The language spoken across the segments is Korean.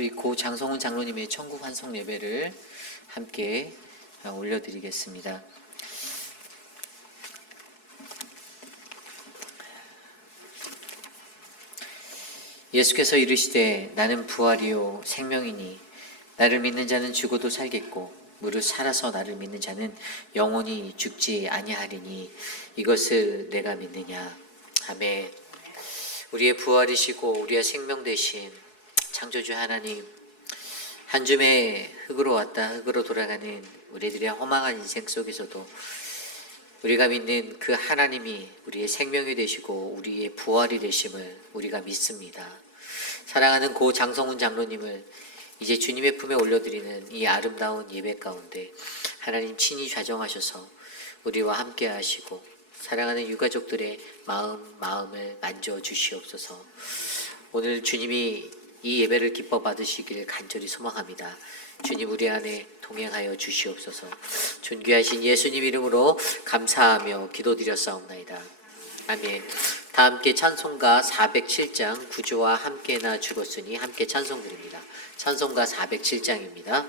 우리 고 장성훈 장로님의 천국 환송 예배를 함께 올려드리겠습니다. 예수께서 이르시되 나는 부활이요 생명이니 나를 믿는 자는 죽어도 살겠고 무릇 살아서 나를 믿는 자는 영원히 죽지 아니하리니 이것을 내가 믿느냐. 아멘. 우리의 부활이시고 우리의 생명 되신 창조주 하나님, 한 줌의 흙으로 왔다 흙으로 돌아가는 우리들의 허망한 인생 속에서도 우리가 믿는 그 하나님이 우리의 생명이 되시고 우리의 부활이 되심을 우리가 믿습니다. 사랑하는 고 장성훈 장로님을 이제 주님의 품에 올려드리는 이 아름다운 예배 가운데 하나님 친히 좌정하셔서 우리와 함께 하시고 사랑하는 유가족들의 마음을 만져주시옵소서. 오늘 주님이 이 예배를 기뻐 받으시기를 간절히 소망합니다. 주님 우리 안에 동행하여 주시옵소서. 존귀하신 예수님 이름으로 감사하며 기도드렸사옵나이다. 아멘. 다 함께 찬송가 407장 구주와 함께나 죽었으니 함께 찬송드립니다. 찬송가 407장입니다.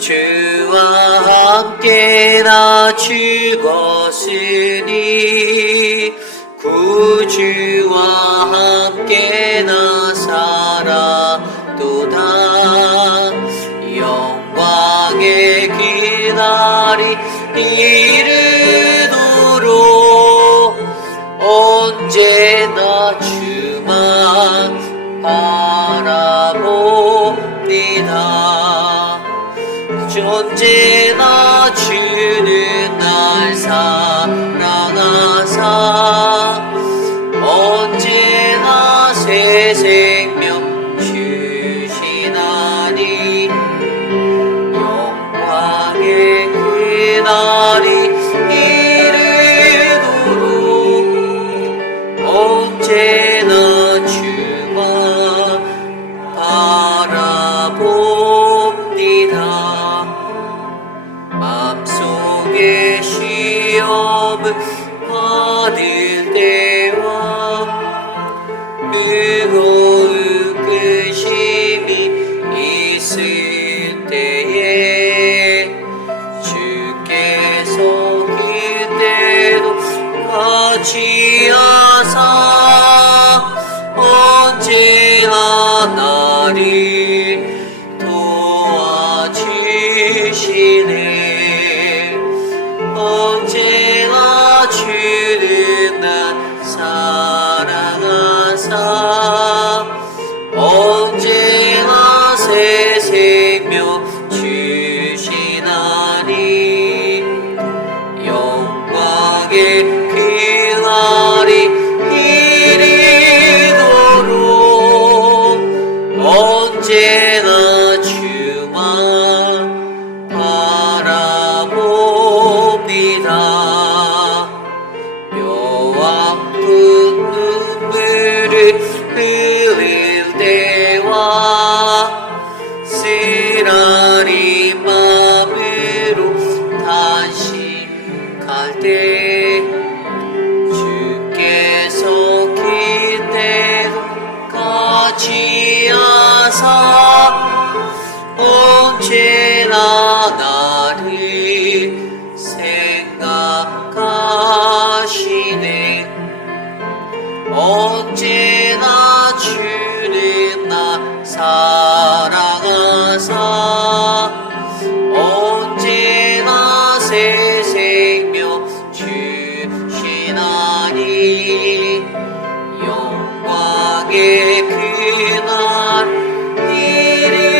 구주와 함께나 죽었으니 구주와 함께나 살아도다. 영광의 그날이 이르도록 언제나 주만 바라봅니다. 언제나 주는 날 사랑하사 언제나 새 생명 주시나니 영광의 그날이 이르도록 언제나 주만 바라봅니다. 마음속에 시험을 받을 때와 무거운 근심이 있을 때에 주께서 그때도 같이 하사 언제나 나를 도와주시네. 언제나 주는 날 사랑하사 언제나 새 생명 주시나니 영광의 그날이 이르도록 언제나 주만 바라봅니다. 뼈아픈 눈물을 흘릴 때와 쓰라린 마음으로 탄식할 때 주께서 그때도 같이 하사 언제나 나를 생각하시네. 언제나 주는 나 사랑하사 언제나 새 생명 주시나니 영광의 그날 이르도록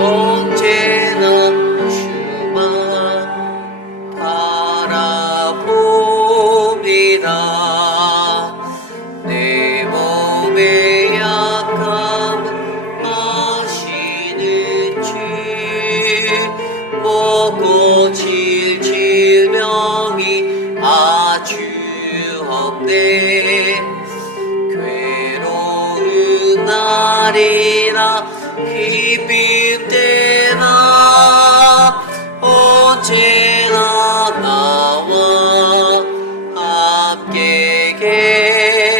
언제나 주만 바라봅니다. 내 몸의 약함을 아시는 주 먹고 질 질병이 아주 없네. 괴로운 날이나 기쁨 때나 언제나 나와 함께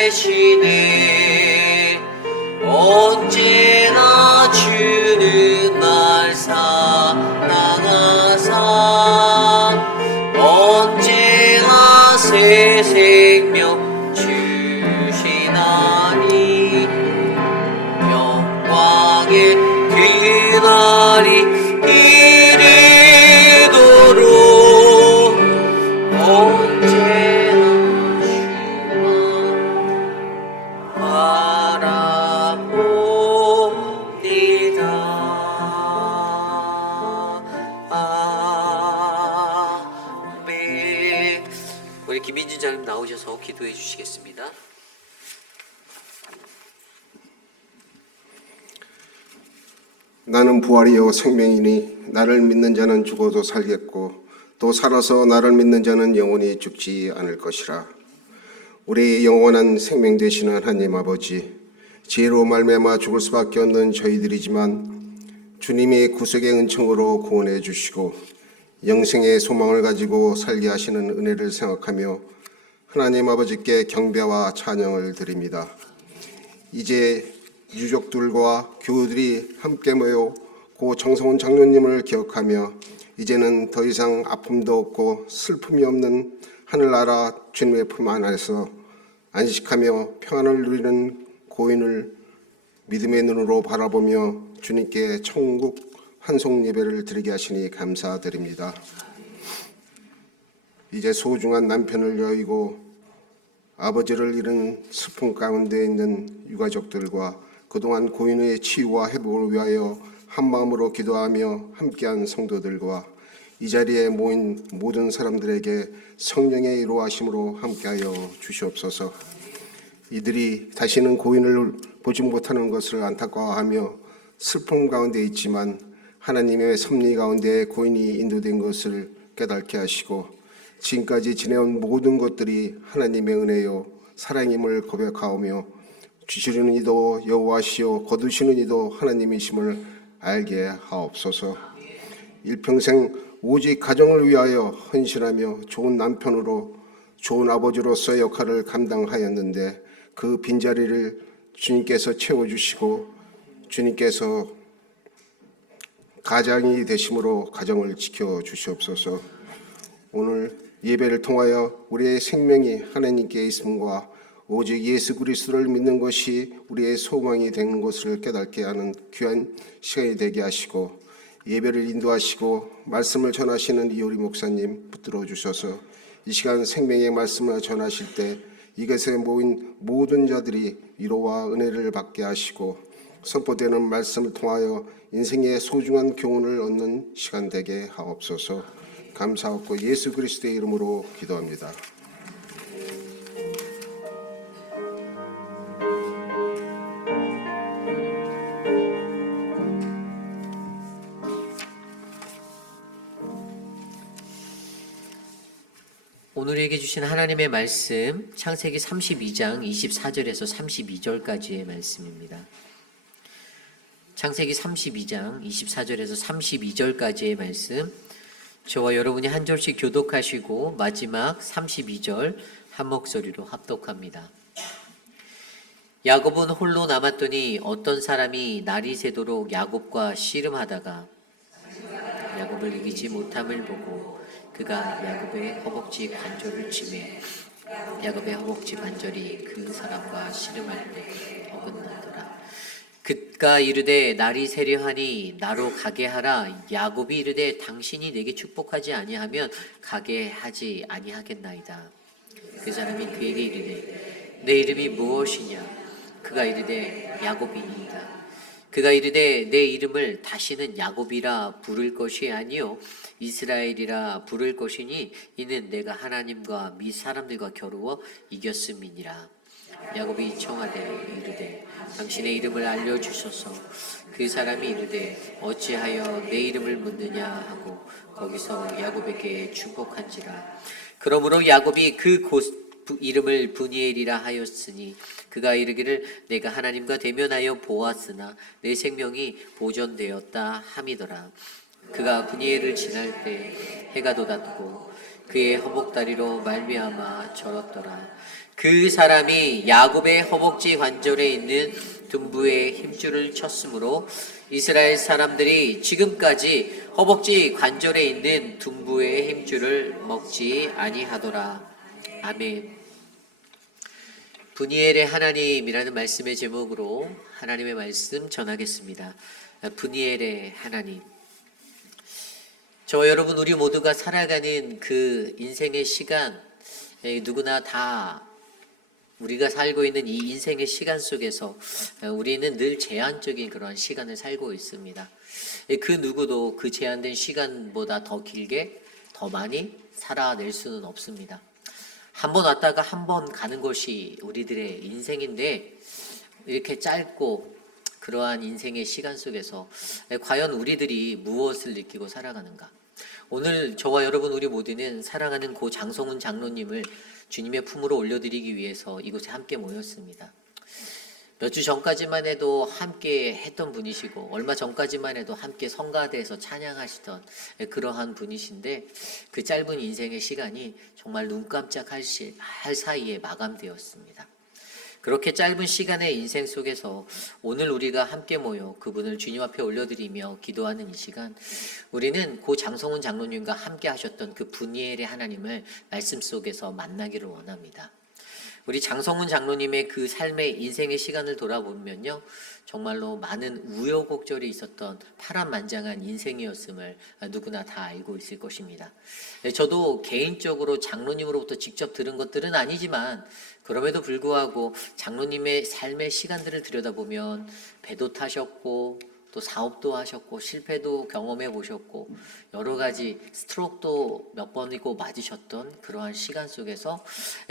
계시네. 언제나 주는 날 사랑하사 언제나 새 생명 주시나니 영광의 그날이 이르도록 언제나 주만 바라봅니다. 아멘. 우리 김민준 장님 나오셔서 기도해 주시겠습니다. 나는 부활이요 생명이니 나를 믿는 자는 죽어도 살겠고 또 살아서 나를 믿는 자는 영원히 죽지 않을 것이라. 우리 영원한 생명 되시는 하나님 아버지, 죄로 말미암아 죽을 수밖에 없는 저희들이지만 주님이 구속의 은총으로 구원해 주시고 영생의 소망을 가지고 살게 하시는 은혜를 생각하며 하나님 아버지께 경배와 찬양을 드립니다. 이제 유족들과 교우들이 함께 모여 고 정성훈 장로님을 기억하며 이제는 더 이상 아픔도 없고 슬픔이 없는 하늘나라 주님의 품 안에서 안식하며 평안을 누리는 고인을 믿음의 눈으로 바라보며 주님께 천국 환송 예배를 드리게 하시니 감사드립니다. 이제 소중한 남편을 여의고 아버지를 잃은 슬픔 가운데 있는 유가족들과 그동안 고인의 치유와 회복을 위하여 한마음으로 기도하며 함께한 성도들과 이 자리에 모인 모든 사람들에게 성령의 이루하심으로 함께하여 주시옵소서. 이들이 다시는 고인을 보지 못하는 것을 안타까워하며 슬픔 가운데 있지만 하나님의 섭리 가운데 고인이 인도된 것을 깨닫게 하시고 지금까지 지내온 모든 것들이 하나님의 은혜요 사랑임을 고백하오며 주시는 이도 여호와시요 거두시는 이도 하나님이심을 알게 하옵소서. 일평생 오직 가정을 위하여 헌신하며 좋은 남편으로 좋은 아버지로서의 역할을 감당하였는데 그 빈자리를 주님께서 채워주시고 주님께서 가장이 되심으로 가정을 지켜주시옵소서. 오늘 예배를 통하여 우리의 생명이 하나님께 있음과 오직 예수 그리스도를 믿는 것이 우리의 소망이 되는 것을 깨닫게 하는 귀한 시간이 되게 하시고 예배를 인도하시고 말씀을 전하시는 이효리 목사님 붙들어 주셔서 이 시간 생명의 말씀을 전하실 때 이것에 모인 모든 자들이 위로와 은혜를 받게 하시고 선포되는 말씀을 통하여 인생의 소중한 교훈을 얻는 시간 되게 하옵소서. 감사하고 예수 그리스도의 이름으로 기도합니다. 오늘에게 주신 하나님의 말씀 창세기 32장 24절에서 32절까지의 말씀입니다. 창세기 32장 24절에서 32절까지의 말씀, 저와 여러분이 한 절씩 교독하시고 마지막 32절 한 목소리로 합독합니다. 야곱은 홀로 남았더니 어떤 사람이 날이 새도록 야곱과 씨름하다가 야곱을 이기지 못함을 보고 그가 야곱의 허벅지 관절을 치매 야곱의 허벅지 관절이 그 사람과 씨름할 때 어긋나더라. 그가 이르되 날이 새려하니 나로 가게 하라. 야곱이 이르되 당신이 내게 축복하지 아니하면 가게 하지 아니하겠나이다. 그 사람이 그에게 이르되 내 이름이 무엇이냐? 그가 이르되 야곱이니이다. 그가 이르되 내 이름을 다시는 야곱이라 부를 것이 아니요 이스라엘이라 부를 것이니 이는 내가 하나님과 미 사람들과 겨루어 이겼음이니라. 야곱이 청하되 이르되 당신의 이름을 알려주소서. 그 사람이 이르되 어찌하여 내 이름을 묻느냐 하고 거기서 야곱에게 축복한지라. 그러므로 야곱이 그 이름을 브니엘이라 하였으니 그가 이르기를 내가 하나님과 대면하여 보았으나 내 생명이 보존되었다 함이더라. 그가 브니엘을 지날 때 해가 돋았고 그의 허벅다리로 말미암아 절었더라. 그 사람이 야곱의 허벅지 관절에 있는 둔부의 힘줄을 쳤으므로 이스라엘 사람들이 지금까지 허벅지 관절에 있는 둔부의 힘줄을 먹지 아니하더라. 아멘. 브니엘의 하나님이라는 말씀의 제목으로 하나님의 말씀 전하겠습니다. 브니엘의 하나님. 저와 여러분 우리 모두가 살아가는 그 인생의 시간, 누구나 다 우리가 살고 있는 이 인생의 시간 속에서 우리는 늘 제한적인 그런 시간을 살고 있습니다. 그 누구도 그 제한된 시간보다 더 길게 더 많이 살아낼 수는 없습니다. 한 번 왔다가 한 번 가는 것이 우리들의 인생인데 이렇게 짧고 그러한 인생의 시간 속에서 과연 우리들이 무엇을 느끼고 살아가는가? 오늘 저와 여러분 우리 모두는 사랑하는 고 장성훈 장로님을 주님의 품으로 올려드리기 위해서 이곳에 함께 모였습니다. 몇 주 전까지만 해도 함께 했던 분이시고 얼마 전까지만 해도 함께 성가대에서 찬양하시던 그러한 분이신데 그 짧은 인생의 시간이 정말 눈 깜짝할 사이에 마감되었습니다. 그렇게 짧은 시간의 인생 속에서 오늘 우리가 함께 모여 그분을 주님 앞에 올려드리며 기도하는 이 시간, 우리는 고 장성훈 장로님과 함께 하셨던 그 브니엘의 하나님을 말씀 속에서 만나기를 원합니다. 우리 장성훈 장로님의 그 삶의 인생의 시간을 돌아보면요, 정말로 많은 우여곡절이 있었던 파란만장한 인생이었음을 누구나 다 알고 있을 것입니다. 저도 개인적으로 장로님으로부터 직접 들은 것들은 아니지만 그럼에도 불구하고 장로님의 삶의 시간들을 들여다보면 배도 타셨고 또 사업도 하셨고 실패도 경험해 보셨고 여러 가지 스트로크도 몇 번이고 맞으셨던 그러한 시간 속에서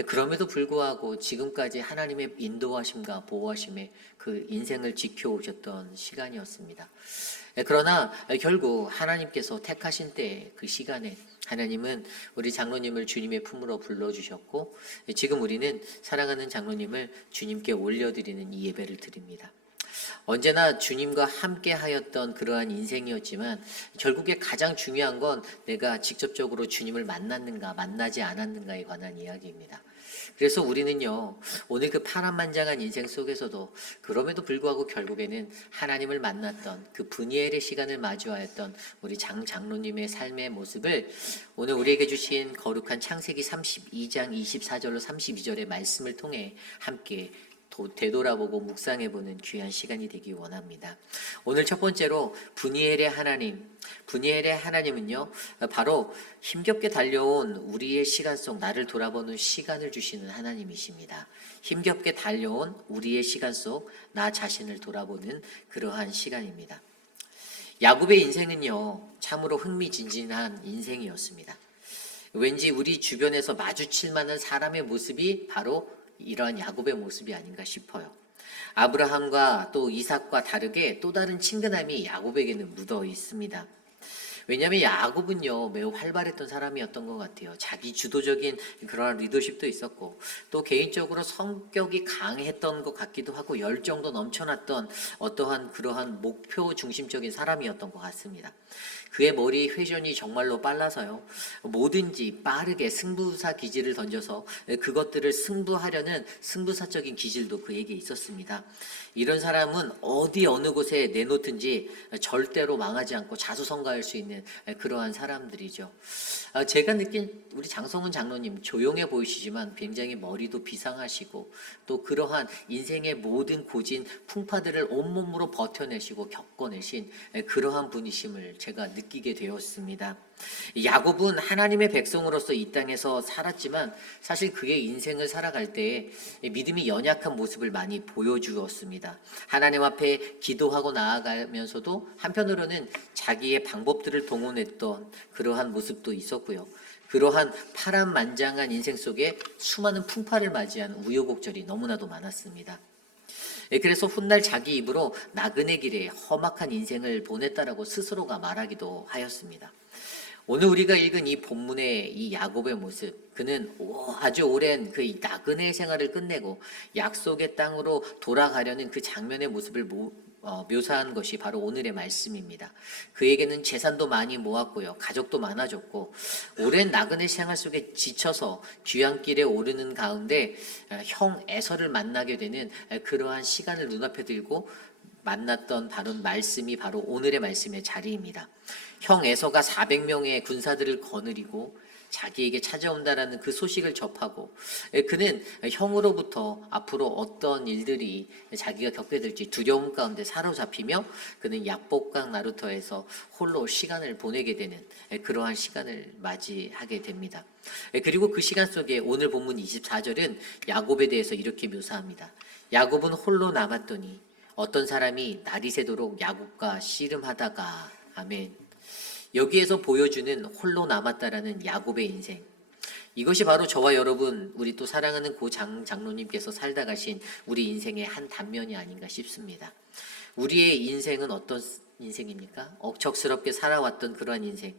그럼에도 불구하고 지금까지 하나님의 인도하심과 보호하심에 그 인생을 지켜오셨던 시간이었습니다. 그러나 결국 하나님께서 택하신 때 그 시간에 하나님은 우리 장로님을 주님의 품으로 불러주셨고 지금 우리는 사랑하는 장로님을 주님께 올려드리는 이 예배를 드립니다. 언제나 주님과 함께 하였던 그러한 인생이었지만 결국에 가장 중요한 건 내가 직접적으로 주님을 만났는가 만나지 않았는가에 관한 이야기입니다. 그래서 우리는요 오늘 그 파란만장한 인생 속에서도 그럼에도 불구하고 결국에는 하나님을 만났던 그 브니엘의 시간을 마주하였던 우리 장로님의 삶의 모습을 오늘 우리에게 주신 거룩한 창세기 32장 24절로 32절의 말씀을 통해 함께 되돌아보고 묵상해보는 귀한 시간이 되기 원합니다. 오늘 첫 번째로 브니엘의 하나님, 브니엘의 하나님은요 바로 힘겹게 달려온 우리의 시간 속 나를 돌아보는 시간을 주시는 하나님이십니다. 힘겹게 달려온 우리의 시간 속 나 자신을 돌아보는 그러한 시간입니다. 야곱의 인생은요 참으로 흥미진진한 인생이었습니다. 왠지 우리 주변에서 마주칠 만한 사람의 모습이 바로 이러한 야곱의 모습이 아닌가 싶어요. 아브라함과 또 이삭과 다르게 또 다른 친근함이 야곱에게는 묻어 있습니다. 왜냐하면 야곱은요 매우 활발했던 사람이었던 것 같아요. 자기 주도적인 그러한 리더십도 있었고 또 개인적으로 성격이 강했던 것 같기도 하고 열정도 넘쳐났던 어떠한 그러한 목표 중심적인 사람이었던 것 같습니다. 그의 머리 회전이 정말로 빨라서요 뭐든지 빠르게 승부사 기질을 던져서 그것들을 승부하려는 승부사적인 기질도 그에게 있었습니다. 이런 사람은 어디 어느 곳에 내놓든지 절대로 망하지 않고 자수성가할 수 있는 그러한 사람들이죠. 제가 느낀 우리 장성훈 장로님 조용해 보이시지만 굉장히 머리도 비상하시고 또 그러한 인생의 모든 고진 풍파들을 온몸으로 버텨내시고 겪어내신 그러한 분이심을 제가 느끼게 되었습니다. 야곱은 하나님의 백성으로서 이 땅에서 살았지만 사실 그의 인생을 살아갈 때 믿음이 연약한 모습을 많이 보여주었습니다. 하나님 앞에 기도하고 나아가면서도 한편으로는 자기의 방법들을 동원했던 그러한 모습도 있었고요. 그러한 파란만장한 인생 속에 수많은 풍파를 맞이한 우여곡절이 너무나도 많았습니다. 그래서 훗날 자기 입으로 나그네 길에 험악한 인생을 보냈다라고 스스로가 말하기도 하였습니다. 오늘 우리가 읽은 이 본문의 이 야곱의 모습, 그는 아주 오랜 그 나그네 생활을 끝내고 약속의 땅으로 돌아가려는 그 장면의 모습을 묘사한 것이 바로 오늘의 말씀입니다. 그에게는 재산도 많이 모았고요, 가족도 많아졌고, 오랜 나그네 생활 속에 지쳐서 귀향길에 오르는 가운데 형 에서를 만나게 되는 그러한 시간을 눈앞에 들고 만났던 바로 말씀이 바로 오늘의 말씀의 자리입니다. 형 에서가 400명의 군사들을 거느리고 자기에게 찾아온다라는 그 소식을 접하고, 그는 형으로부터 앞으로 어떤 일들이 자기가 겪게 될지 두려움 가운데 사로잡히며 그는 야복강 나루터에서 홀로 시간을 보내게 되는 그러한 시간을 맞이하게 됩니다. 그리고 그 시간 속에 오늘 본문 24절은 야곱에 대해서 이렇게 묘사합니다. 야곱은 홀로 남았더니 어떤 사람이 날이 새도록 야곱과 씨름하다가. 아멘. 여기에서 보여주는 홀로 남았다라는 야곱의 인생, 이것이 바로 저와 여러분, 우리 또 사랑하는 고 장로님께서 살다 가신 우리 인생의 한 단면이 아닌가 싶습니다. 우리의 인생은 어떤 인생입니까? 억척스럽게 살아왔던 그러한 인생.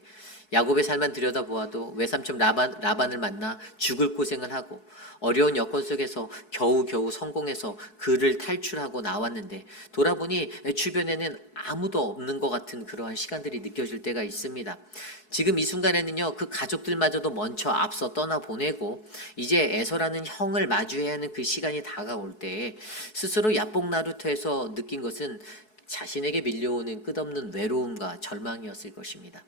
야곱의 삶만 들여다보아도 외삼촌 라반을 만나 죽을 고생을 하고 어려운 여건 속에서 겨우겨우 성공해서 그를 탈출하고 나왔는데, 돌아보니 주변에는 아무도 없는 것 같은 그러한 시간들이 느껴질 때가 있습니다. 지금 이 순간에는요, 그 가족들마저도 먼저 앞서 떠나보내고 이제 에서라는 형을 마주해야 하는 그 시간이 다가올 때 스스로 야복 나루터에서 느낀 것은 자신에게 밀려오는 끝없는 외로움과 절망이었을 것입니다.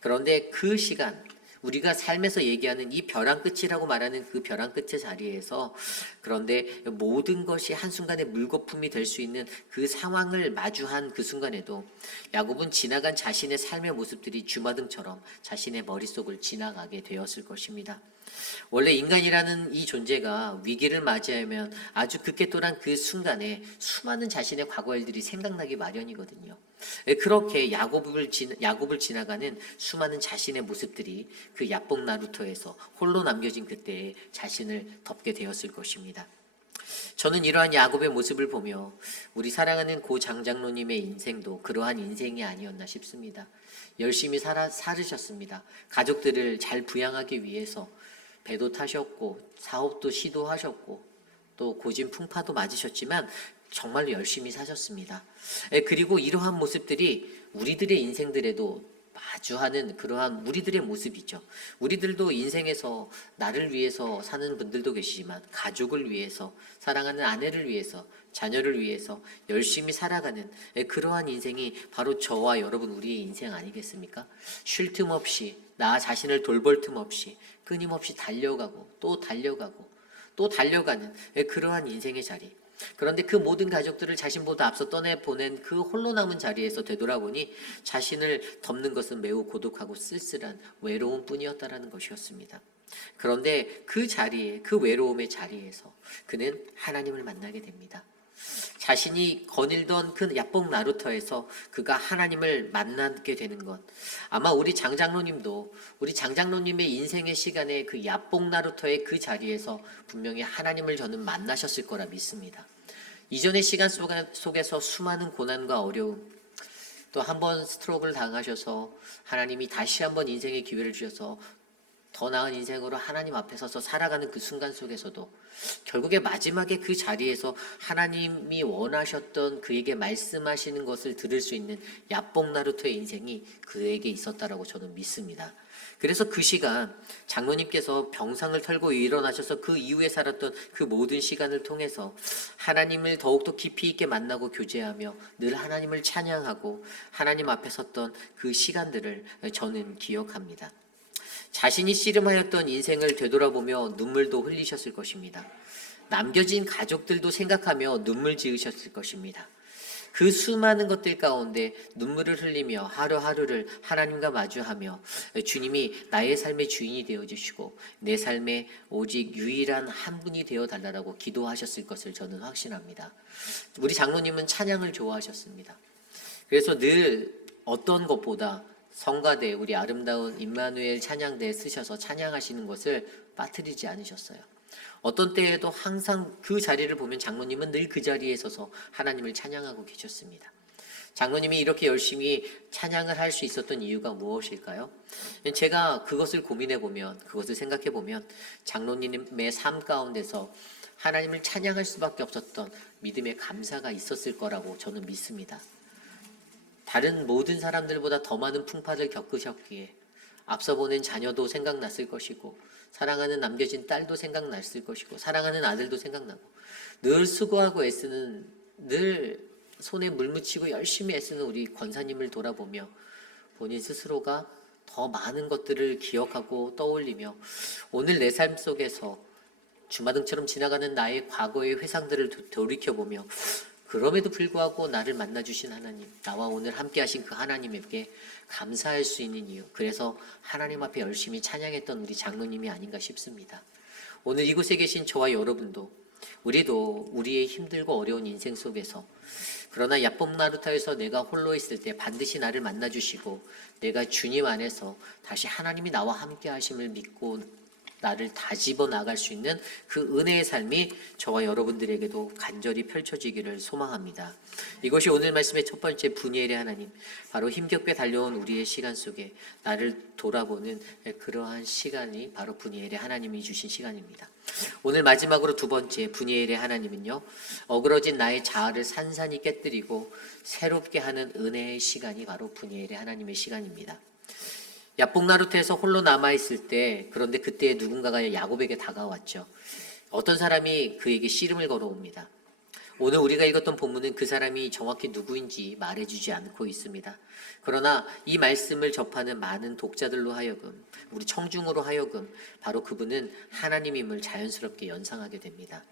그런데 그 시간, 우리가 삶에서 얘기하는 이 벼랑 끝이라고 말하는 그 벼랑 끝의 자리에서, 그런데 모든 것이 한순간에 물거품이 될 수 있는 그 상황을 마주한 그 순간에도 야곱은 지나간 자신의 삶의 모습들이 주마등처럼 자신의 머릿속을 지나가게 되었을 것입니다. 원래 인간이라는 이 존재가 위기를 맞이하면 아주 극개또란 그 순간에 수많은 자신의 과거 일들이 생각나기 마련이거든요. 그렇게 야곱을 지나가는 수많은 자신의 모습들이 그 야복 나루터에서 홀로 남겨진 그때에 자신을 덮게 되었을 것입니다. 저는 이러한 야곱의 모습을 보며 우리 사랑하는 고 장장로님의 인생도 그러한 인생이 아니었나 싶습니다. 열심히 살으셨습니다. 가족들을 잘 부양하기 위해서 배도 타셨고 사업도 시도하셨고 또 고진 풍파도 맞으셨지만 정말로 열심히 사셨습니다. 그리고 이러한 모습들이 우리들의 인생들에도 마주하는 그러한 우리들의 모습이죠. 우리들도 인생에서 나를 위해서 사는 분들도 계시지만 가족을 위해서, 사랑하는 아내를 위해서, 자녀를 위해서 열심히 살아가는 그러한 인생이 바로 저와 여러분 우리의 인생 아니겠습니까? 쉴 틈 없이, 나 자신을 돌볼 틈 없이 끊임없이 달려가고 또 달려가고 또 달려가는 그러한 인생의 자리. 그런데 그 모든 가족들을 자신보다 앞서 떠내보낸 그 홀로 남은 자리에서 되돌아보니 자신을 덮는 것은 매우 고독하고 쓸쓸한 외로움 뿐이었다라는 것이었습니다. 그런데 그 자리에, 그 외로움의 자리에서 그는 하나님을 만나게 됩니다. 자신이 거닐던 그 야복 나루터에서 그가 하나님을 만나게 되는 것, 아마 우리 장장로님의 인생의 시간에 그 야복 나루터의 그 자리에서 분명히 하나님을 저는 만나셨을 거라 믿습니다. 이전의 시간 속에서 수많은 고난과 어려움, 또 한 번 스트로크를 당하셔서 하나님이 다시 한번 인생의 기회를 주셔서 더 나은 인생으로 하나님 앞에 서서 살아가는 그 순간 속에서도 결국에 마지막에 그 자리에서 하나님이 원하셨던 그에게 말씀하시는 것을 들을 수 있는 야복 나루터의 인생이 그에게 있었다라고 저는 믿습니다. 그래서 그 시간 장로님께서 병상을 털고 일어나셔서 그 이후에 살았던 그 모든 시간을 통해서 하나님을 더욱더 깊이 있게 만나고 교제하며 늘 하나님을 찬양하고 하나님 앞에 섰던 그 시간들을 저는 기억합니다. 자신이 씨름하였던 인생을 되돌아보며 눈물도 흘리셨을 것입니다. 남겨진 가족들도 생각하며 눈물 지으셨을 것입니다. 그 수많은 것들 가운데 눈물을 흘리며 하루하루를 하나님과 마주하며 주님이 나의 삶의 주인이 되어주시고 내 삶의 오직 유일한 한 분이 되어달라고 기도하셨을 것을 저는 확신합니다. 우리 장로님은 찬양을 좋아하셨습니다. 그래서 늘 어떤 것보다 성가대, 우리 아름다운 임마누엘 찬양대에 쓰셔서 찬양하시는 것을 빠뜨리지 않으셨어요. 어떤 때에도 항상 그 자리를 보면 장로님은 늘 그 자리에 서서 하나님을 찬양하고 계셨습니다. 장로님이 이렇게 열심히 찬양을 할 수 있었던 이유가 무엇일까요? 제가 그것을 고민해 보면, 그것을 생각해 보면 장로님의 삶 가운데서 하나님을 찬양할 수밖에 없었던 믿음의 감사가 있었을 거라고 저는 믿습니다. 다른 모든 사람들보다 더 많은 풍파를 겪으셨기에 앞서 보낸 자녀도 생각났을 것이고, 사랑하는 남겨진 딸도 생각났을 것이고, 사랑하는 아들도 생각나고, 늘 수고하고 애쓰는, 늘 손에 물 묻히고 열심히 애쓰는 우리 권사님을 돌아보며 본인 스스로가 더 많은 것들을 기억하고 떠올리며 오늘 내 삶 속에서 주마등처럼 지나가는 나의 과거의 회상들을 돌이켜보며, 그럼에도 불구하고 나를 만나주신 하나님, 나와 오늘 함께하신 그 하나님에게 감사할 수 있는 이유, 그래서 하나님 앞에 열심히 찬양했던 우리 장로님이 아닌가 싶습니다. 오늘 이곳에 계신 저와 여러분도, 우리도 우리의 힘들고 어려운 인생 속에서, 그러나 야폼나루타에서 내가 홀로 있을 때 반드시 나를 만나주시고, 내가 주님 안에서 다시 하나님이 나와 함께 하심을 믿고 나를 다집어 나갈 수 있는 그 은혜의 삶이 저와 여러분들에게도 간절히 펼쳐지기를 소망합니다. 이것이 오늘 말씀의 첫 번째 분이엘의 하나님, 바로 힘겹게 달려온 우리의 시간 속에 나를 돌아보는 그러한 시간이 바로 분이엘의 하나님이 주신 시간입니다. 오늘 마지막으로 두 번째 분이엘의 하나님은요, 어그러진 나의 자아를 산산히 깨뜨리고 새롭게 하는 은혜의 시간이 바로 분이엘의 하나님의 시간입니다. 야복나루트에서 홀로 남아있을 때, 그런데 그때 누군가가 야곱에게 다가왔죠. 어떤 사람이 그에게 씨름을 걸어옵니다. 오늘 우리가 읽었던 본문은 그 사람이 정확히 누구인지 말해주지 않고 있습니다. 그러나 이 말씀을 접하는 많은 독자들로 하여금, 우리 청중으로 하여금 바로 그분은 하나님임을 자연스럽게 연상하게 됩니다.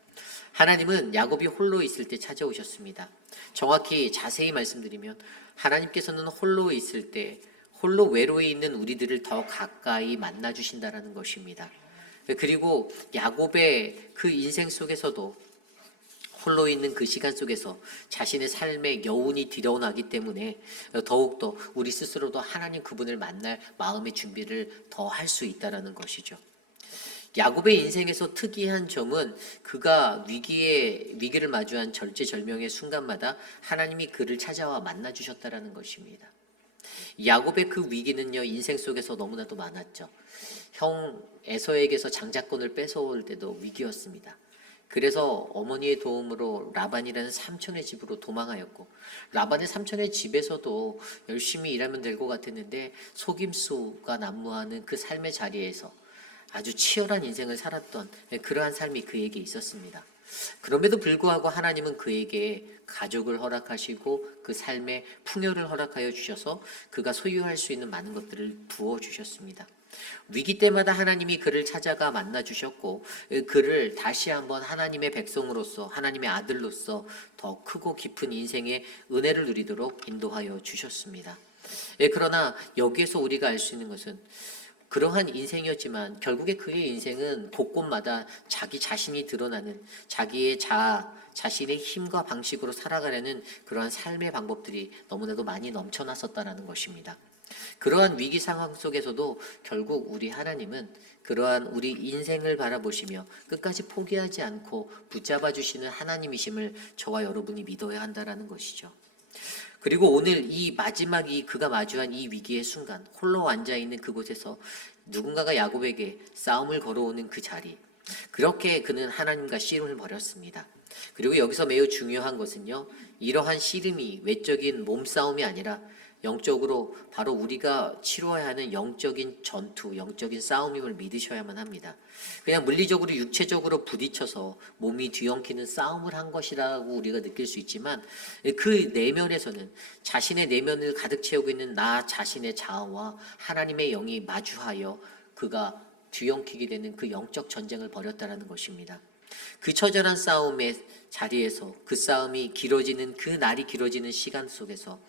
하나님은 야곱이 홀로 있을 때 찾아오셨습니다. 정확히 자세히 말씀드리면 하나님께서는 홀로 있을 때, 홀로 외로이 있는 우리들을 더 가까이 만나주신다는 것입니다. 그리고 야곱의 그 인생 속에서도 홀로 있는 그 시간 속에서 자신의 삶의 여운이 드러나기 때문에 더욱더 우리 스스로도 하나님 그분을 만날 마음의 준비를 더 할 수 있다는 것이죠. 야곱의 인생에서 특이한 점은 그가 위기를 마주한 절제절명의 순간마다 하나님이 그를 찾아와 만나주셨다는 것입니다. 야곱의 그 위기는요, 인생 속에서 너무나도 많았죠. 형 에서에게서 장자권을 뺏어올 때도 위기였습니다. 그래서 어머니의 도움으로 라반이라는 삼촌의 집으로 도망하였고, 라반의 삼촌의 집에서도 열심히 일하면 될 것 같았는데 속임수가 난무하는 그 삶의 자리에서 아주 치열한 인생을 살았던 그러한 삶이 그에게 있었습니다. 그럼에도 불구하고 하나님은 그에게 가족을 허락하시고 그 삶의 풍요를 허락하여 주셔서 그가 소유할 수 있는 많은 것들을 부어주셨습니다. 위기 때마다 하나님이 그를 찾아가 만나주셨고, 그를 다시 한번 하나님의 백성으로서, 하나님의 아들로서 더 크고 깊은 인생의 은혜를 누리도록 인도하여 주셨습니다. 그러나 여기에서 우리가 알 수 있는 것은, 그러한 인생이었지만 결국에 그의 인생은 곳곳마다 자기 자신이 드러나는, 자기의 자신의 힘과 방식으로 살아가려는 그러한 삶의 방법들이 너무나도 많이 넘쳐났었다는 것입니다. 그러한 위기 상황 속에서도 결국 우리 하나님은 그러한 우리 인생을 바라보시며 끝까지 포기하지 않고 붙잡아 주시는 하나님이심을 저와 여러분이 믿어야 한다는 것이죠. 그리고 오늘 이 마지막이 그가 마주한 이 위기의 순간, 홀로 앉아있는 그곳에서 누군가가 야곱에게 싸움을 걸어오는 그 자리, 그렇게 그는 하나님과 씨름을 벌였습니다. 그리고 여기서 매우 중요한 것은요, 이러한 씨름이 외적인 몸싸움이 아니라 영적으로 바로 우리가 치러야 하는 영적인 전투, 영적인 싸움임을 믿으셔야만 합니다. 그냥 물리적으로 육체적으로 부딪혀서 몸이 뒤엉키는 싸움을 한 것이라고 우리가 느낄 수 있지만, 그 내면에서는 자신의 내면을 가득 채우고 있는 나 자신의 자아와 하나님의 영이 마주하여 그가 뒤엉키게 되는 그 영적 전쟁을 벌였다는 것입니다. 그 처절한 싸움의 자리에서, 그 싸움이 길어지는, 그 날이 길어지는 시간 속에서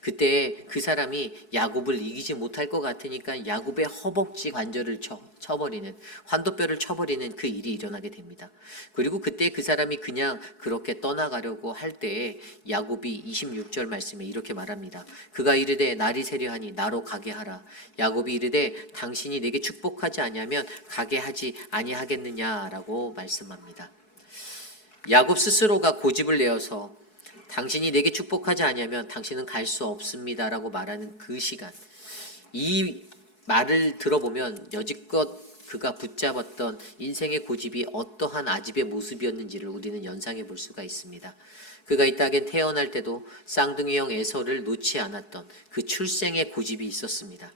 그때 그 사람이 야곱을 이기지 못할 것 같으니까 야곱의 허벅지 관절을 쳐버리는, 환도뼈를 쳐버리는 그 일이 일어나게 됩니다. 그리고 그때 그 사람이 그냥 그렇게 떠나가려고 할 때에 야곱이 26절 말씀에 이렇게 말합니다. 그가 이르되 날이 세려하니 나로 가게 하라. 야곱이 이르되 당신이 내게 축복하지 아니하면 가게 하지 아니하겠느냐라고 말씀합니다. 야곱 스스로가 고집을 내어서 당신이 내게 축복하지 아니하면 당신은 갈 수 없습니다라고 말하는 그 시간, 이 말을 들어보면 여지껏 그가 붙잡았던 인생의 고집이 어떠한 아집의 모습이었는지를 우리는 연상해 볼 수가 있습니다. 그가 이 땅에 태어날 때도 쌍둥이형 에서를 놓지 않았던 그 출생의 고집이 있었습니다.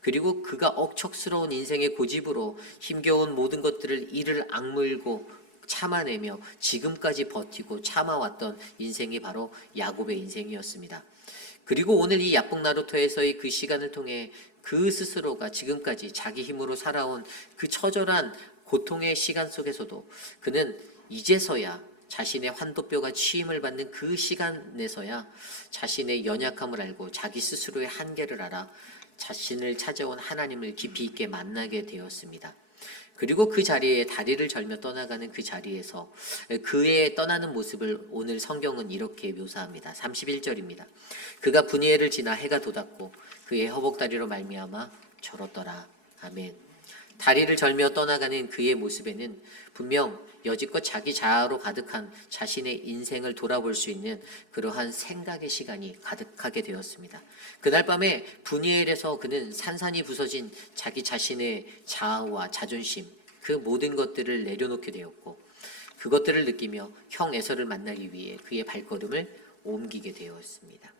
그리고 그가 억척스러운 인생의 고집으로 힘겨운 모든 것들을 이를 악물고 참아내며 지금까지 버티고 참아왔던 인생이 바로 야곱의 인생이었습니다. 그리고 오늘 이 야복나루터에서의 그 시간을 통해 그 스스로가 지금까지 자기 힘으로 살아온 그 처절한 고통의 시간 속에서도 그는 이제서야 자신의 환도뼈가 치임을 받는 그 시간에서야 자신의 연약함을 알고 자기 스스로의 한계를 알아 자신을 찾아온 하나님을 깊이 있게 만나게 되었습니다. 그리고 그 자리에 다리를 절며 떠나가는 그 자리에서 그의 떠나는 모습을 오늘 성경은 이렇게 묘사합니다. 31절입니다. 그가 분이엘을 지나 해가 돋았고 그의 허벅다리로 말미암아 절었더라. 아멘. 다리를 절며 떠나가는 그의 모습에는 분명 여지껏 자기 자아로 가득한 자신의 인생을 돌아볼 수 있는 그러한 생각의 시간이 가득하게 되었습니다. 그날 밤에 분이엘에서 그는 산산이 부서진 자기 자신의 자아와 자존심, 그 모든 것들을 내려놓게 되었고 그것들을 느끼며 형 에서를 만나기 위해 그의 발걸음을 옮기게 되었습니다.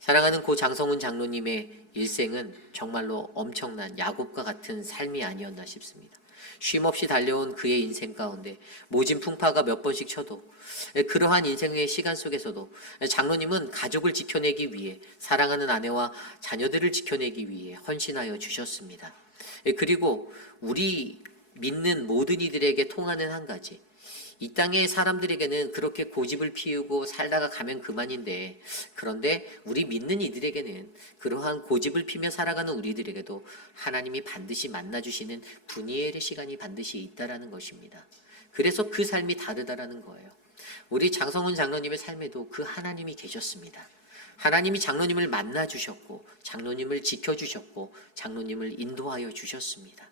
사랑하는 고 장성훈 장로님의 일생은 정말로 엄청난 야곱과 같은 삶이 아니었나 싶습니다. 쉼없이 달려온 그의 인생 가운데 모진 풍파가 몇 번씩 쳐도 그러한 인생의 시간 속에서도 장로님은 가족을 지켜내기 위해 사랑하는 아내와 자녀들을 지켜내기 위해 헌신하여 주셨습니다. 그리고 우리 믿는 모든 이들에게 통하는 한 가지, 이 땅의 사람들에게는 그렇게 고집을 피우고 살다가 가면 그만인데, 그런데 우리 믿는 이들에게는 그러한 고집을 피며 살아가는 우리들에게도 하나님이 반드시 만나주시는 분이엘의 시간이 반드시 있다라는 것입니다. 그래서 그 삶이 다르다라는 거예요. 우리 장성훈 장로님의 삶에도 그 하나님이 계셨습니다. 하나님이 장로님을 만나주셨고 장로님을 지켜주셨고 장로님을 인도하여 주셨습니다.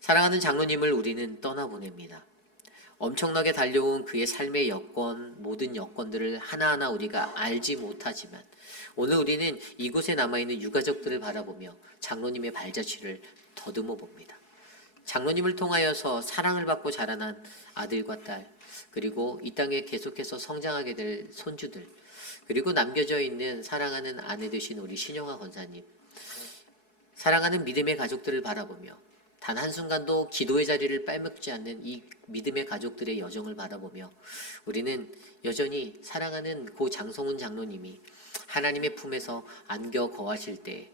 사랑하는 장로님을 우리는 떠나보냅니다. 엄청나게 달려온 그의 삶의 여건, 모든 여건들을 하나하나 우리가 알지 못하지만 오늘 우리는 이곳에 남아있는 유가족들을 바라보며 장로님의 발자취를 더듬어 봅니다. 장로님을 통하여서 사랑을 받고 자라난 아들과 딸, 그리고 이 땅에 계속해서 성장하게 될 손주들, 그리고 남겨져 있는 사랑하는 아내 되신 우리 신영아 권사님, 사랑하는 믿음의 가족들을 바라보며 단 한순간도 기도의 자리를 빼먹지 않는 이 믿음의 가족들의 여정을 바라보며 우리는 여전히 사랑하는 고 장성훈 장로님이 하나님의 품에서 안겨 거하실 때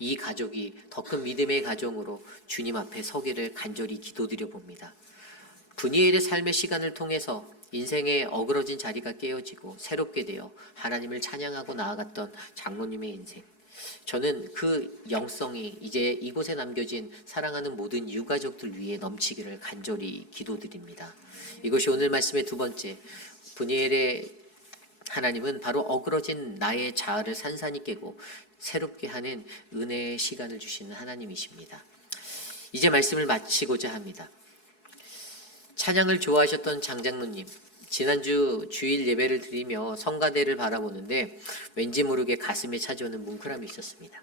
이 가족이 더 큰 믿음의 가정으로 주님 앞에 서기를 간절히 기도드려 봅니다. 분이엘의 삶의 시간을 통해서 인생의 어그러진 자리가 깨어지고 새롭게 되어 하나님을 찬양하고 나아갔던 장로님의 인생, 저는 그 영성이 이제 이곳에 남겨진 사랑하는 모든 유가족들 위해 넘치기를 간절히 기도드립니다. 이것이 오늘 말씀의 두 번째, 분이엘의 하나님은 바로 어그러진 나의 자아를 산산이 깨고 새롭게 하는 은혜의 시간을 주시는 하나님이십니다. 이제 말씀을 마치고자 합니다. 찬양을 좋아하셨던 장장로님, 지난주 주일 예배를 드리며 성가대를 바라보는데 왠지 모르게 가슴에 찾아오는 뭉클함이 있었습니다.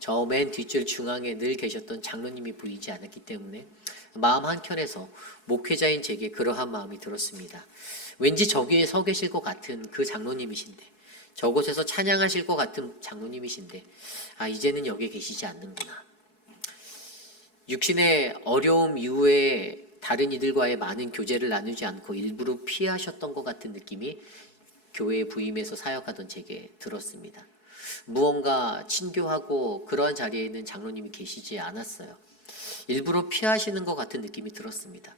저 맨 뒷줄 중앙에 늘 계셨던 장로님이 보이지 않았기 때문에 마음 한켠에서 목회자인 제게 그러한 마음이 들었습니다. 왠지 저기에 서 계실 것 같은 그 장로님이신데, 저곳에서 찬양하실 것 같은 장로님이신데, 이제는 여기에 계시지 않는구나. 육신의 어려움 이후에 다른 이들과의 많은 교제를 나누지 않고 일부러 피하셨던 것 같은 느낌이 교회에 부임해서 사역하던 제게 들었습니다. 무언가 친교하고 그러한 자리에 있는 장로님이 계시지 않았어요. 일부러 피하시는 것 같은 느낌이 들었습니다.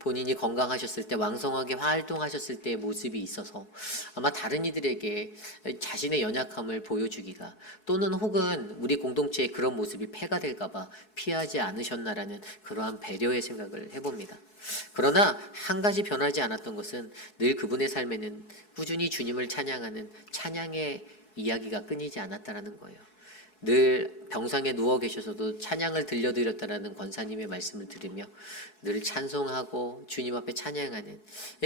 본인이 건강하셨을 때, 왕성하게 활동하셨을 때의 모습이 있어서 아마 다른 이들에게 자신의 연약함을 보여주기가, 또는 혹은 우리 공동체의 그런 모습이 폐가 될까봐 피하지 않으셨나라는 그러한 배려의 생각을 해봅니다. 그러나 한 가지 변하지 않았던 것은 늘 그분의 삶에는 꾸준히 주님을 찬양하는 찬양의 이야기가 끊이지 않았다라는 거예요. 늘 병상에 누워 계셔서도 찬양을 들려드렸다라는 권사님의 말씀을 들으며 늘 찬송하고 주님 앞에 찬양하는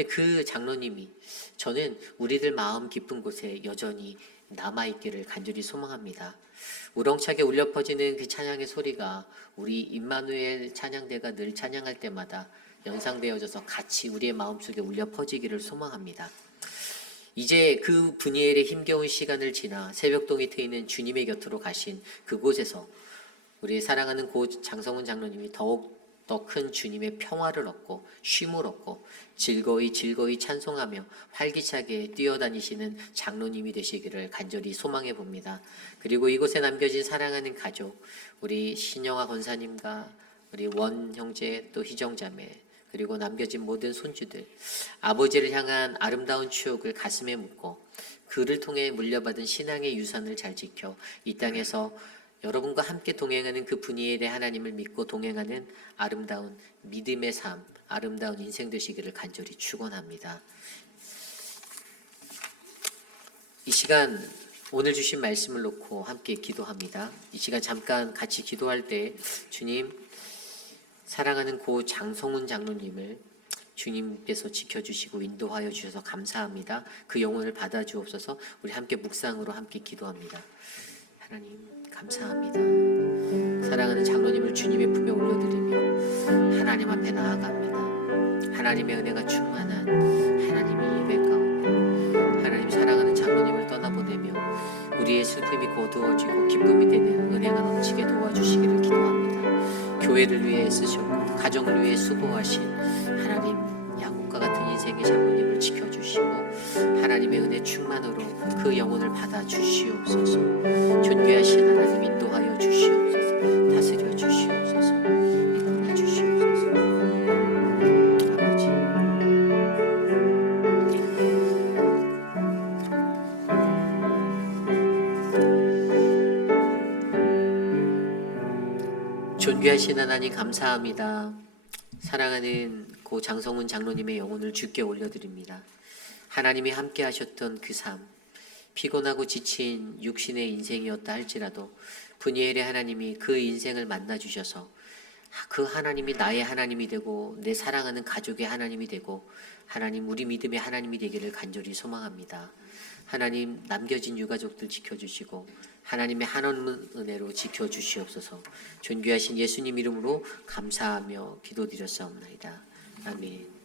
그 장로님이 저는 우리들 마음 깊은 곳에 여전히 남아있기를 간절히 소망합니다. 우렁차게 울려 퍼지는 그 찬양의 소리가 우리 임마누엘 찬양대가 늘 찬양할 때마다 연상되어져서 같이 우리의 마음속에 울려 퍼지기를 소망합니다. 이제 그 분이엘의 힘겨운 시간을 지나 새벽동이 트이는 주님의 곁으로 가신 그곳에서 우리 사랑하는 고 장성훈 장로님이 더욱 더 큰 주님의 평화를 얻고 쉼을 얻고 즐거이 찬송하며 활기차게 뛰어다니시는 장로님이 되시기를 간절히 소망해 봅니다. 그리고 이곳에 남겨진 사랑하는 가족, 우리 신영아 권사님과 우리 원 형제 또 희정 자매, 그리고 남겨진 모든 손주들, 아버지를 향한 아름다운 추억을 가슴에 묻고 그를 통해 물려받은 신앙의 유산을 잘 지켜 이 땅에서 여러분과 함께 동행하는 그 분이엘의 하나님을 믿고 동행하는 아름다운 믿음의 삶, 아름다운 인생 되시기를 간절히 축원합니다. 이 시간 오늘 주신 말씀을 놓고 함께 기도합니다. 이 시간 잠깐 같이 기도할 때 주님, 사랑하는 고 장성훈 장로님을 주님께서 지켜주시고 인도하여 주셔서 감사합니다. 그 영혼을 받아주옵소서. 우리 함께 묵상으로 함께 기도합니다. 하나님 감사합니다. 사랑하는 장로님을 주님의 품에 올려드리며 하나님 앞에 나아갑니다. 하나님의 은혜가 충만한 하나님의 예배 가운데 하나님 사랑하는 장로님을 떠나보내며 우리의 슬픔이 거두어지고 기쁨이 되는 은혜가 넘치게 도와주시기를 기도합니다. 교회를 위해 애쓰셨고 가정을 위해 수고하신 하나님 야곱과 같은 인생의 장로님을 지켜주시고 하나님의 은혜 충만으로 그 영혼을 받아 주시옵소서. 존귀하신 하나님 인도하여 주시옵소서. 다스려 주시옵소서. 이끌어 주시옵소서. 아버지 존귀하신 하나님 감사합니다. 사랑하는 고 장성훈 장로님의 영혼을 주께 올려드립니다. 하나님이 함께 하셨던 그 삶, 피곤하고 지친 육신의 인생이었다 할지라도 분이엘의 하나님이 그 인생을 만나주셔서 그 하나님이 나의 하나님이 되고 내 사랑하는 가족의 하나님이 되고 하나님 우리 믿음의 하나님이 되기를 간절히 소망합니다. 하나님 남겨진 유가족들 지켜주시고 하나님의 한없는 은혜로 지켜주시옵소서. 존귀하신 예수님 이름으로 감사하며 기도드렸사옵나이다. 아멘.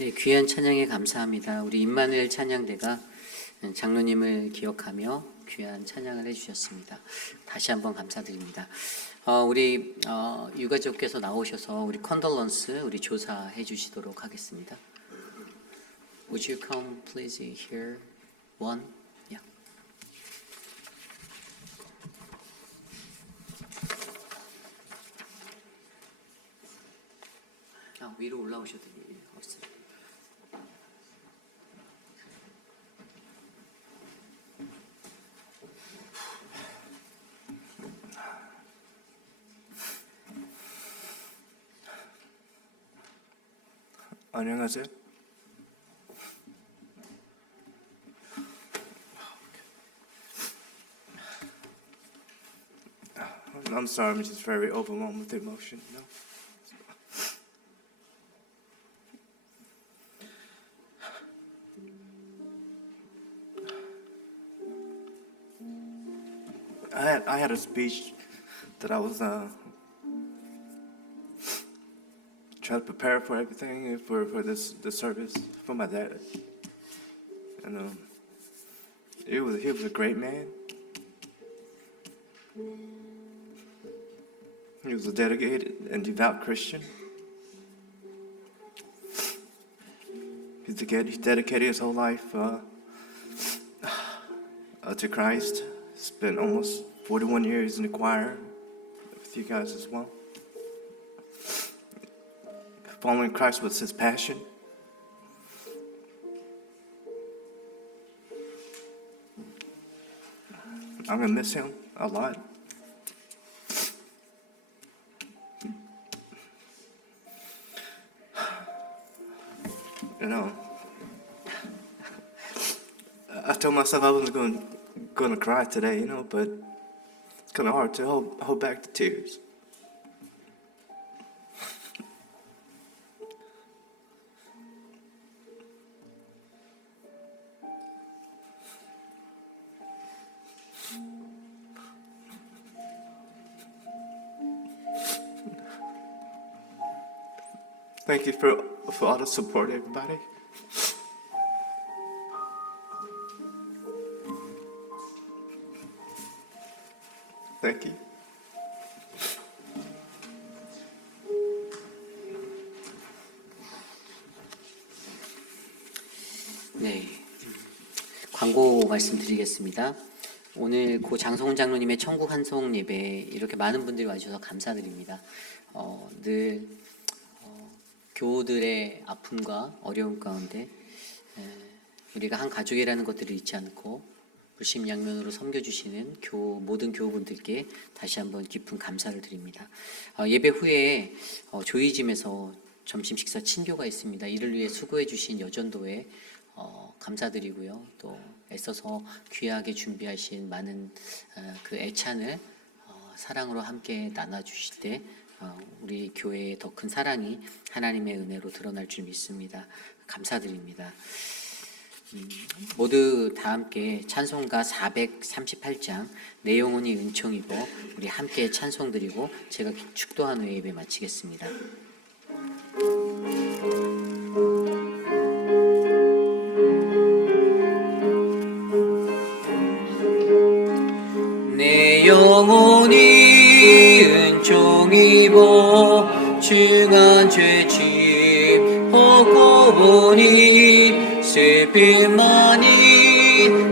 네, 귀한 찬양에 감사합니다. 우리 임마누엘 찬양대가 장로님을 기억하며 귀한 찬양을 해주셨습니다. 다시 한번 감사드립니다. 우리 유가족께서 나오셔서 우리 컨돌런스 우리 조사해 주시도록 하겠습니다. Would you come please here? One, yeah. 위로 올라오셔도 돼요. 안녕하세요. I'm sorry, I'm just very overwhelmed with emotion. You know? I had a speech that I was trying to prepare for everything for this service for my dad, and he was a great man. He was a dedicated and devout Christian. He dedicated his whole life to Christ. Spent almost 41 years in the choir with you guys as well. Following Christ was his passion. I'm going to miss him a lot. You know, I told myself I wasn't going to cry today, you know, but it's kind of hard to hold back the tears. Thank you for all the support, everybody. Thank you. 네, 광고 말씀드리겠습니다. 오늘 고 장성훈 장로님의 천국 한송 예배 이렇게 많은 분들이 와주셔서 감사드립니다. 늘 교우들의 아픔과 어려움 가운데 우리가 한 가족이라는 것들을 잊지 않고 불심양면으로 섬겨주시는 모든 교우분들께 다시 한번 깊은 감사를 드립니다. 예배 후에 조이짐에서 점심 식사 친교가 있습니다. 이를 위해 수고해 주신 여전도에 감사드리고요. 또 애써서 귀하게 준비하신 많은 그 애찬을 사랑으로 함께 나눠주실 때 우리 교회의 더 큰 사랑이 하나님의 은혜로 드러날 줄 믿습니다. 감사드립니다. 모두 다 함께 찬송가 438장 내 영혼이 은총 입어 우리 함께 찬송 드리고 제가 축도한 후에 예배 마치겠습니다. 내 영혼이 은총 입어 중한 죄짐 벗고 보니 슬픔만이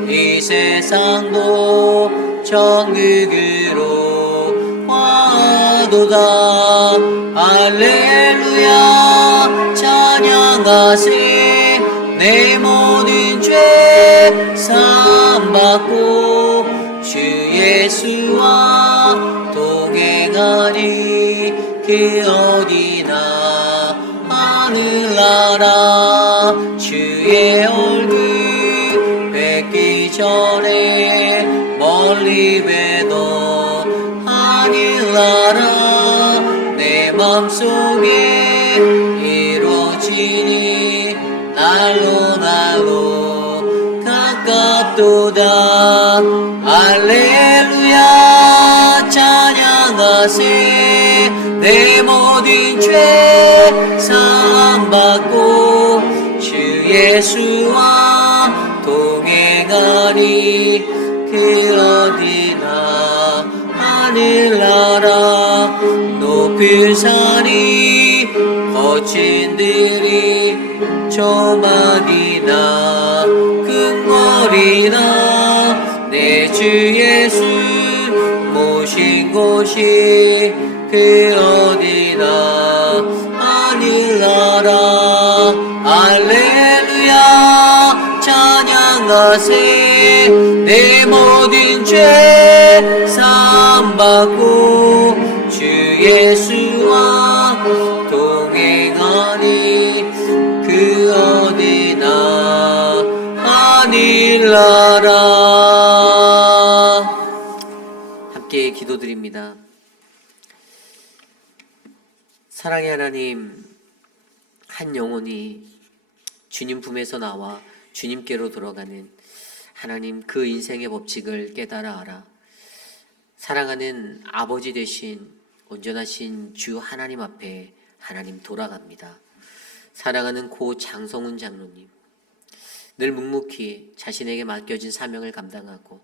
이 세상도 천국으로 와도다. 할렐루야 찬양하세. 내 모든 죄 사함받고 주 예수와 동행하리. 그 어디나 하늘나라 주의 얼굴 뵙기 전에 멀리 뵈도 하늘나라 내 맘속에 이루어지니 날로 가깝도다. 할렐루야 찬양하세. 내 모든 죄 사함받고 예수와 동행하니 그 어디나 하늘나라 높은 산이 거친 들이 저만이나 큰 거리나 내 주 예수 모신 곳이 그 어디나 하늘나라 할렐루야 찬양하세 내 모든 죄 사함받고 주 예수와 동행하니 그 어디나 하늘나라. 함께 기도드립니다. 사랑의 하나님, 한 영혼이 주님 품에서 나와 주님께로 돌아가는 하나님 그 인생의 법칙을 깨달아 알아 사랑하는 아버지 되신 온전하신 주 하나님 앞에 하나님 돌아갑니다. 사랑하는 고 장성훈 장로님, 늘 묵묵히 자신에게 맡겨진 사명을 감당하고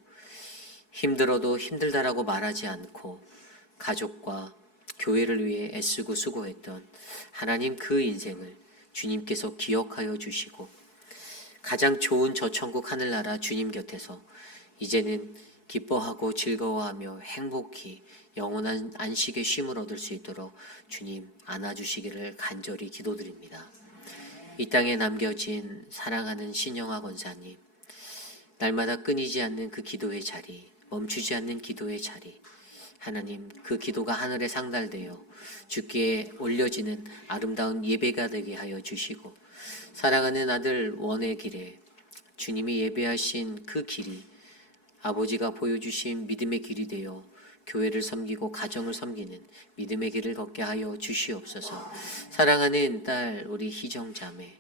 힘들어도 힘들다라고 말하지 않고 가족과 교회를 위해 애쓰고 수고했던 하나님 그 인생을 주님께서 기억하여 주시고 가장 좋은 저 천국 하늘나라 주님 곁에서 이제는 기뻐하고 즐거워하며 행복히 영원한 안식의 쉼을 얻을 수 있도록 주님 안아주시기를 간절히 기도드립니다. 이 땅에 남겨진 사랑하는 신영아 권사님, 날마다 끊이지 않는 그 기도의 자리, 멈추지 않는 기도의 자리, 하나님 그 기도가 하늘에 상달되어 주께 올려지는 아름다운 예배가 되게 하여 주시고 사랑하는 아들 원의 길에 주님이 예배하신 그 길이 아버지가 보여주신 믿음의 길이 되어 교회를 섬기고 가정을 섬기는 믿음의 길을 걷게 하여 주시옵소서. 사랑하는 딸 우리 희정자매,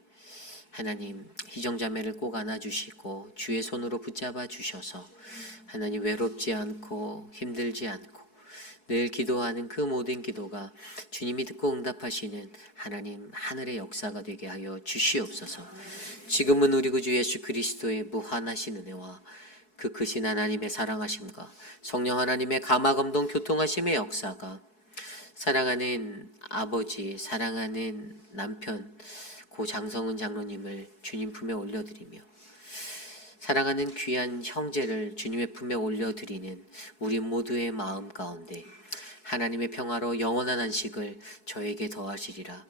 하나님 희정자매를 꼭 안아주시고 주의 손으로 붙잡아 주셔서 하나님 외롭지 않고 힘들지 않고 늘 기도하는 그 모든 기도가 주님이 듣고 응답하시는 하나님 하늘의 역사가 되게 하여 주시옵소서. 지금은 우리 구주 예수 그리스도의 무한하신 은혜와 그 크신 하나님의 사랑하심과 성령 하나님의 감화감동 교통하심의 역사가 사랑하는 아버지, 사랑하는 남편 고 장성은 장로님을 주님 품에 올려드리며 사랑하는 귀한 형제를 주님의 품에 올려드리는 우리 모두의 마음 가운데 하나님의 평화로 영원한 안식을 저에게 더하시리라.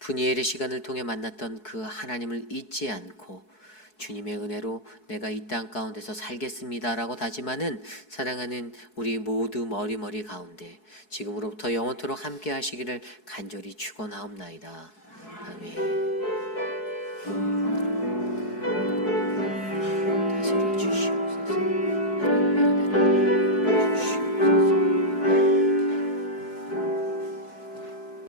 푸니엘의 시간을 통해 만났던 그 하나님을 잊지 않고 주님의 은혜로 내가 이 땅 가운데서 살겠습니다라고 다짐하는 사랑하는 우리 모두 머리 가운데 지금으로부터 영원토록 함께 하시기를 간절히 축원하옵나이다. 아멘.